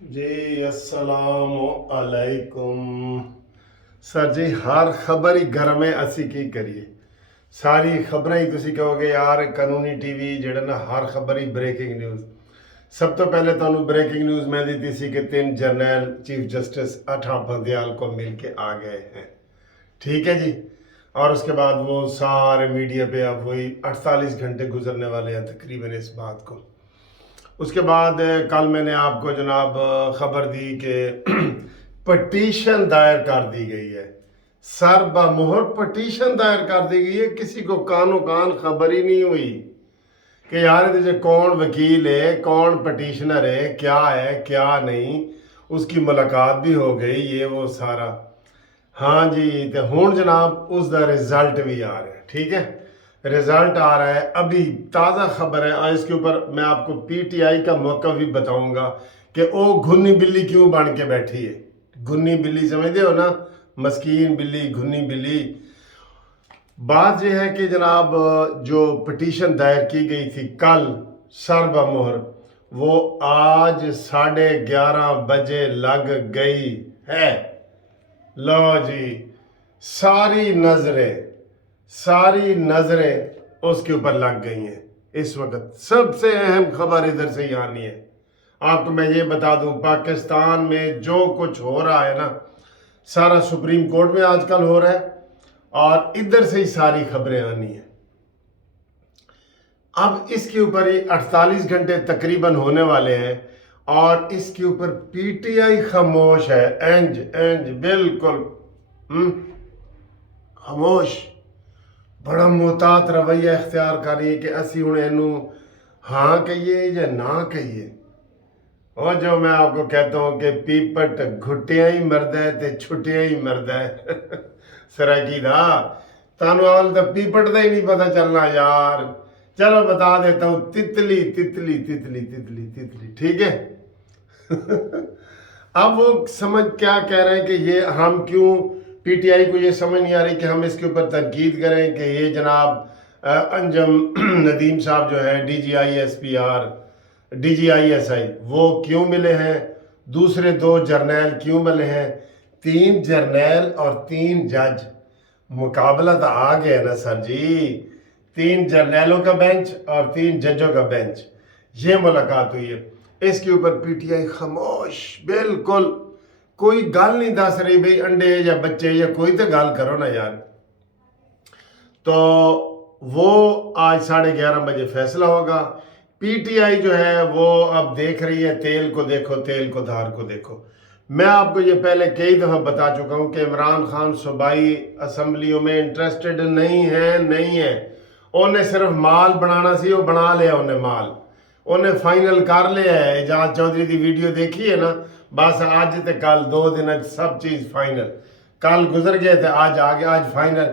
جی السلام علیکم سر جی ہر خبر ہی گھر میں اسی کی کریے ساری خبریں ہی تسی کہو گے یار قانونی ٹی وی جڑا نا ہر خبر ہی بریکنگ نیوز سب تو پہلے تو بریکنگ نیوز میں دیتی سی کہ 3 جرنیل چیف جسٹس اٹھا بندیال کو مل کے آ گئے ہیں، ٹھیک ہے جی۔ اور اس کے بعد وہ سارے میڈیا پہ اب وہی 48 گھنٹے گزرنے والے ہیں تقریباً اس بات کو۔ اس کے بعد کل میں نے آپ کو جناب خبر دی کہ پٹیشن دائر کر دی گئی ہے، سر بمہر پٹیشن دائر کر دی گئی ہے، کسی کو کانوں کان خبر ہی نہیں ہوئی کہ یار دیجے کون وکیل ہے، کون پٹیشنر ہے کیا نہیں، اس کی ملاقات بھی ہو گئی یہ وہ سارا۔ ہاں جی تو ہون جناب اس دا رزلٹ بھی آ رہا ہے، ٹھیک ہے، رزلٹ آ رہا ہے ابھی تازہ خبر ہے۔ اس کے اوپر میں آپ کو پی ٹی آئی کا موقع بھی بتاؤں گا کہ او گھنی بلی کیوں بن کے بیٹھی ہے۔ گھنی بلی سمجھتے ہو نا، مسکین بلی، گھنی بلی۔ بات یہ ہے کہ جناب جو پٹیشن دائر کی گئی تھی کل سر بمہر، وہ آج 11:30 بجے لگ گئی ہے۔ لو جی ساری نظریں اس کے اوپر لگ گئی ہیں۔ اس وقت سب سے اہم خبر ادھر سے ہی آنی ہے۔ آپ کو میں یہ بتا دوں پاکستان میں جو کچھ ہو رہا ہے نا سارا سپریم کورٹ میں آج کل ہو رہا ہے اور ادھر سے ہی ساری خبریں آنی ہیں۔ اب اس کے اوپر ہی 48 گھنٹے تقریباً ہونے والے ہیں اور اس کے اوپر پی ٹی آئی خاموش ہے، انج بالکل خاموش، بڑا محتاط رویہ اختیار کر رہی ہے کہ اسی ہن اینوں ہاں کہیے یا نہ کہیے۔ اور جو میں آپ کو کہتا ہوں کہ پیپٹ گھٹیاں ہی مرد ہے تے چھٹیاں ہی مرد ہے سرائکی دا تانو آل دا پیپٹ دا ہی نہیں پتہ چلنا یار۔ چلو بتا دیتا ہوں، تتلی تتلی تتلی تتلی تتلی، ٹھیک ہے۔ اب وہ سمجھ کیا کہہ رہے ہیں کہ یہ ہم کیوں پی ٹی آئی کو یہ سمجھ نہیں آ رہی کہ ہم اس کے اوپر تنقید کریں کہ یہ جناب انجم ندیم صاحب جو ہے D G I S P R D G I S I وہ کیوں ملے ہیں، دوسرے 2 جرنیل کیوں ملے ہیں، 3 جرنیل اور 3 جج، مقابلہ تو آ گیا نا سر جی، 3 جرنیلوں کا بینچ اور 3 ججوں کا بینچ، یہ ملاقات ہوئی ہے۔ اس کے اوپر پی ٹی آئی خاموش، بالکل کوئی گل نہیں دس رہی بھئی انڈے یا بچے یا کوئی تو گل کرو نا یار۔ تو وہ آج 11:30 بجے فیصلہ ہوگا۔ پی ٹی آئی جو ہے وہ اب دیکھ رہی ہے تیل کو دیکھو، تیل کو دھار کو دیکھو۔ میں آپ کو یہ پہلے کئی دفعہ بتا چکا ہوں کہ عمران خان صوبائی اسمبلیوں میں انٹرسٹڈ نہیں ہے۔ انہیں صرف مال بنانا سی، وہ بنا لیا انہیں مال، انہیں فائنل کر لیا ہے۔ اعجاز چودھری دی ویڈیو دیکھی ہے نا، بس آج تے کل 2 دن سب چیز فائنل، کل گزر گئے تھے آج آگے، آج فائنل۔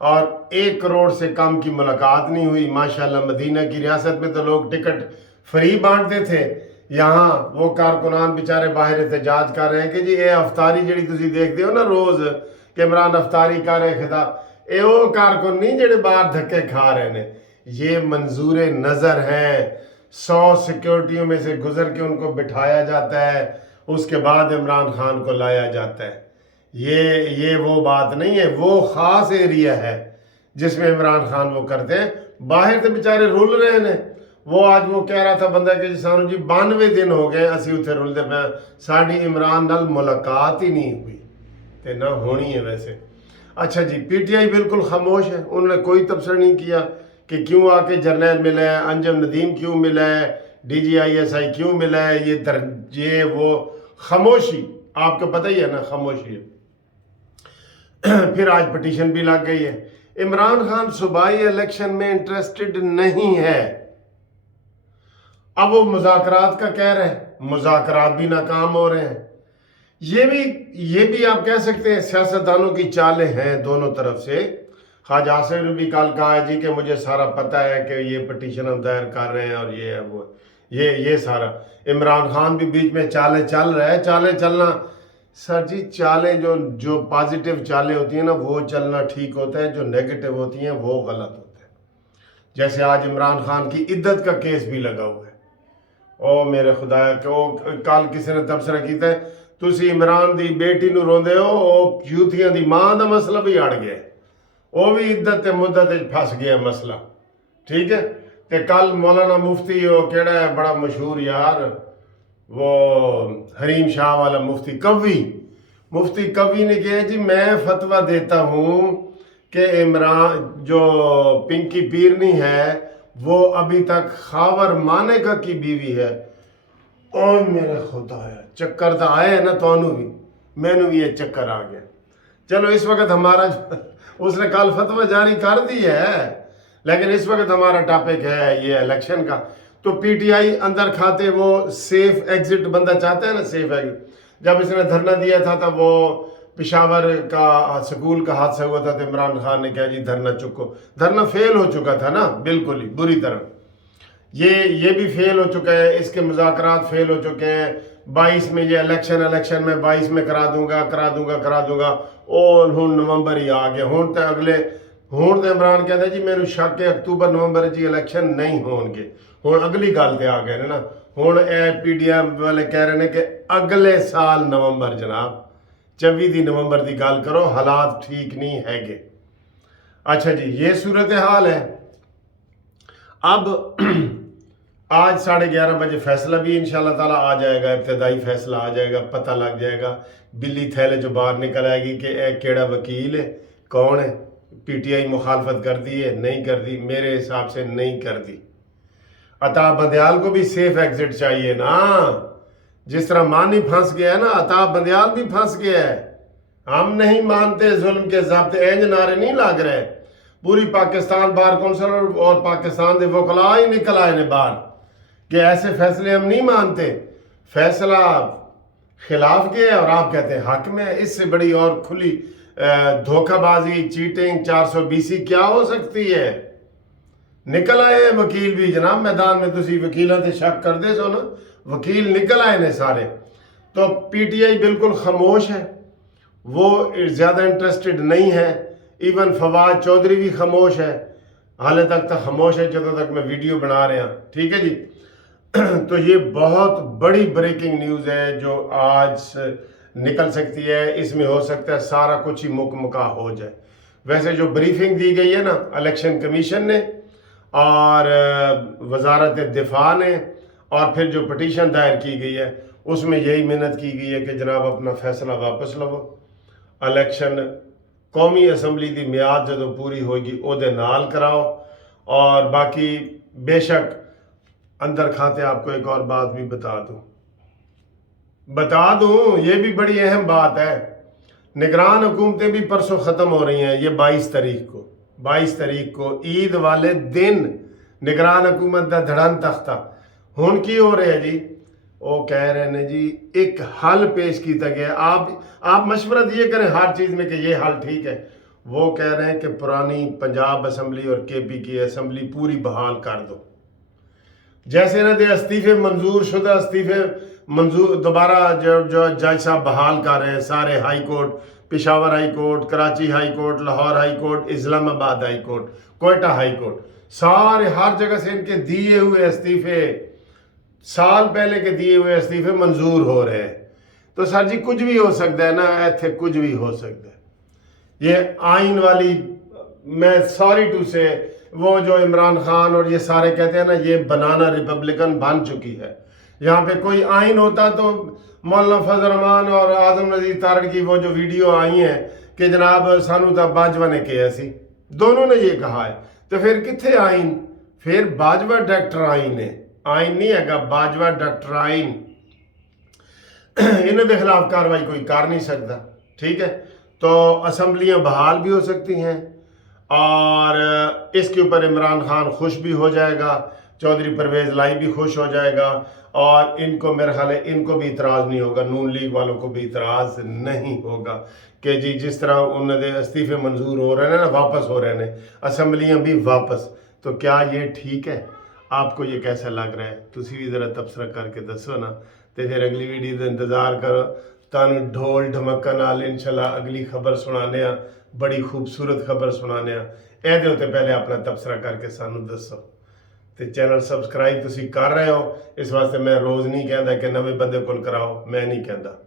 اور 1 کروڑ سے کم کی ملاقات نہیں ہوئی، ماشاءاللہ۔ مدینہ کی ریاست میں تو لوگ ٹکٹ فری بانٹتے تھے، یہاں وہ کارکنان بیچارے باہر احتجاج کر رہے ہیں کہ جی اے افطاری جڑی تسی دیکھتے ہو نا روز کہ عمران افطاری کر رہے خطاب، اے وہ کارکن نہیں جڑے باہر دھکے کھا رہے ہیں، یہ منظور نظر ہیں۔ 100 سیکیورٹیوں میں سے گزر کے ان کو بٹھایا جاتا ہے، اس کے بعد عمران خان کو لایا جاتا ہے۔ یہ وہ بات نہیں ہے، وہ خاص ایریا ہے جس میں عمران خان وہ کرتے ہیں۔ باہر تو بیچارے رول رہے ہیں۔ وہ آج وہ کہہ رہا تھا بندہ کہ سانو جی 92 دن ہو گئے اسی اتھے رولتے پہ، ساڑھی عمران نال ملاقات ہی نہیں ہوئی تے نہ ہونی ہے ویسے۔ اچھا جی، پی ٹی آئی بالکل خاموش ہے، انہوں نے کوئی تبصرہ نہیں کیا کہ کیوں آ کے جرنیل ملا ہے، انجم ندیم کیوں ملا ہے، ڈی جی آئی ایس آئی کیوں ملا ہے، یہ وہ خاموشی، آپ کو پتہ ہی ہے نا خاموشی ہے۔ پھر آج پٹیشن بھی لگ گئی ہے۔ عمران خان صوبائی الیکشن میں انٹرسٹڈ نہیں ہے، اب وہ مذاکرات کا کہہ رہے ہیں، مذاکرات بھی ناکام ہو رہے ہیں۔ یہ بھی آپ کہہ سکتے ہیں سیاستدانوں کی چالیں ہیں دونوں طرف سے۔ خواجہ آصف نے بھی کل کہا ہے جی کہ مجھے سارا پتہ ہے کہ یہ پٹیشن ہم دائر کر رہے ہیں اور یہ ہے وہ یہ سارا۔ عمران خان بھی بیچ میں چالیں چل رہا ہے، چالیں چلنا سر جی، چالیں جو پازیٹیو چالیں ہوتی ہیں نا وہ چلنا ٹھیک ہوتا ہے، جو نیگیٹو ہوتی ہیں وہ غلط ہوتا ہے۔ جیسے آج عمران خان کی عدت کا کیس بھی لگا ہوا ہے، او میرے خدایا کہ وہ کل کسی نے تبصرہ کیتا ہے تسی عمران دی بیٹی نو روندے ہو او یوتھیاں دی ماں دا مسئلہ بھی اڑ گیا ہے، وہ بھی عدت تے مدت پھنس گیا مسئلہ، ٹھیک ہے۔ تے کل مولانا مفتی وہ کیڑا ہے بڑا مشہور یار، وہ حریم شاہ والا مفتی کوی نے کہا جی میں فتویٰ دیتا ہوں کہ عمران جو پنکی پیرنی ہے وہ ابھی تک خاور مانیکا کی بیوی ہے۔ او میرے خدا ہے، چکر تو آئے ہے نا تو بھی، میں نے بھی یہ چکر آ گیا۔ چلو اس وقت ہمارا اس نے کل فتویٰ جاری کر دی ہے، لیکن اس وقت ہمارا ٹاپک ہے یہ الیکشن کا۔ تو پی ٹی آئی اندر کھاتے وہ سیف ایگزٹ بندہ چاہتا ہے نا، سیف ایگزٹ۔ جب اس نے دھرنا دیا تھا وہ پشاور کا سکول کا حادثہ ہوا تھا تو عمران خان نے کہا جی دھرنا چکو، دھرنا فیل ہو چکا تھا نا، بالکل ہی بری طرح۔ یہ بھی فیل ہو چکا ہے، اس کے مذاکرات فیل ہو چکے ہیں۔ 22 میں یہ الیکشن میں 22 میں کرا دوں گا، اور ہون نومبر ہی آ گیا، ہون تے عمران کہتا ہے جی میرے شک ہے اکتوبر نومبر جی الیکشن نہیں ہون گے، ہون اگلی گل تے آ گئے نا، ہون اے پی ڈی ایم والے کہہ رہے ہیں کہ اگلے سال نومبر، جناب 24 نومبر دی گل کرو، حالات ٹھیک نہیں ہے گے۔ اچھا جی یہ صورتحال ہے۔ اب آج 11:30 بجے فیصلہ بھی انشاءاللہ تعالیٰ آ جائے گا، ابتدائی فیصلہ آ جائے گا، پتہ لگ جائے گا، بلی تھیلے جو باہر نکل آئے گی کہ اے کیڑا وکیل ہے، کون ہے، پی ٹی آئی مخالفت کر دی ہے نہیں کر دی، میرے حساب سے نہیں کر دی۔ عطا بندیال کو بھی سیف ایگزٹ چاہیے نا، جس طرح مانی پھنس گیا ہے نا، عطا بندیال بھی پھنس گیا ہے۔ ہم نہیں مانتے ظلم کے ضابطے، اینج نعرے نہیں لگ رہے، پوری پاکستان بار کونسل اور پاکستان دے وکلاء ہی نکل آئے نے باہر کہ ایسے فیصلے ہم نہیں مانتے، فیصلہ خلاف کے ہے اور آپ کہتے ہیں حق میں ہے۔ اس سے بڑی اور کھلی دھوکہ بازی، چیٹنگ 420 کیا ہو سکتی ہے؟ نکل آئے ہیں وکیل بھی جناب میدان میں، تسی وکیلاں تے شک کر دے سو نا، وکیل نکل آئے نے سارے۔ تو پی ٹی آئی بالکل خاموش ہے، وہ زیادہ انٹرسٹڈ نہیں ہے، ایون فواد چودھری بھی خاموش ہے، حالے تک خاموش ہے جب تک میں ویڈیو بنا رہے ہیں، ٹھیک ہے جی۔ تو یہ بہت بڑی بریکنگ نیوز ہے جو آج نکل سکتی ہے، اس میں ہو سکتا ہے سارا کچھ ہی مکمکا ہو جائے۔ ویسے جو بریفنگ دی گئی ہے نا الیکشن کمیشن نے اور وزارت دفاع نے، اور پھر جو پٹیشن دائر کی گئی ہے اس میں یہی محنت کی گئی ہے کہ جناب اپنا فیصلہ واپس لو، الیکشن قومی اسمبلی دی میعاد جدو پوری ہوگی او دے نال کراؤ۔ اور باقی بے شک اندر کھاتے آپ کو ایک اور بات بھی بتا دوں، یہ بھی بڑی اہم بات ہے، نگران حکومتیں بھی پرسوں ختم ہو رہی ہیں، یہ 22 تاریخ کو عید والے دن نگران حکومت دا دھڑن تختہ ہون کی ہو رہے ہیں جی، وہ کہہ رہے ہیں جی ایک حل پیش کیتا گیا، آپ مشورہ دیے کریں ہر چیز میں کہ یہ حل ٹھیک ہے، وہ کہہ رہے ہیں کہ پرانی پنجاب اسمبلی اور کے پی کی اسمبلی پوری بحال کر دو، جیسے نہ دے استعفے منظور شدہ استعفے منظور دوبارہ جو جج صاحب بحال کر رہے ہیں، سارے high court, Peshawar high court, Karachi high court, Lahore high court, Islamabad high court, Quetta high court, سارے ہر جگہ سے ان کے دیے ہوئے استعفے، سال پہلے کے دیے ہوئے استعفے منظور ہو رہے ہیں۔ تو سر جی کچھ بھی ہو سکتا ہے نا، ایتھے کچھ بھی ہو سکتا ہے۔ یہ آئین والی، میں سوری ٹو سے، وہ جو عمران خان اور یہ سارے کہتے ہیں نا یہ بنانا ریپبلکن بن چکی ہے، یہاں پہ کوئی آئین ہوتا تو مولانا فضل الرحمان اور اعظم نذیر تارڑ کی وہ جو ویڈیو آئی ہیں کہ جناب سانو تا باجوہ نے کہا سی، دونوں نے یہ کہا ہے، تو پھر کتھے آئین؟ پھر باجوہ ڈاکٹر آئین ہے، آئین نہیں ہے گا، باجوہ ڈاکٹر آئین، انہوں دے خلاف کاروائی کوئی کر نہیں سکتا، ٹھیک ہے۔ تو اسمبلیاں بحال بھی ہو سکتی ہیں، اور اس کے اوپر عمران خان خوش بھی ہو جائے گا، چودھری پرویز لائی بھی خوش ہو جائے گا، اور ان کو میرے خیال ہے ان کو بھی اعتراض نہیں ہوگا، نون لیگ والوں کو بھی اعتراض نہیں ہوگا کہ جی جس طرح انہوں نے استعفے منظور ہو رہے ہیں نا، واپس ہو رہے ہیں اسمبلیاں بھی واپس، تو کیا یہ ٹھیک ہے؟ آپ کو یہ کیسا لگ رہا ہے؟ تسی بھی ذرا تبصرہ کر کے دسو نا، تو پھر اگلی ویڈیو دا انتظار کرو، تانوں ڈھول ڈھمکا نال انشاءاللہ اگلی خبر سنانے ہیں، بڑی خوبصورت خبر سنانے ہیں۔ اے دے ہوتے پہلے اپنا تبصرہ کر کے سانوں دسو۔ ਤੇ ਚੈਨਲ ਸਬਸਕ੍ਰਾਈਬ ਤੁਸੀਂ ਕਰ ਰਹੇ ਹੋ। ਇਸ ਵਾਸਤੇ ਮੈਂ ਰੋਜ਼ ਨਹੀਂ ਕਹਿੰਦਾ ਕਿ ਨਵੇਂ ਬੰਦੇ ਕੋਲ ਕਰਾਓ, ਮੈਂ ਨਹੀਂ ਕਹਿੰਦਾ।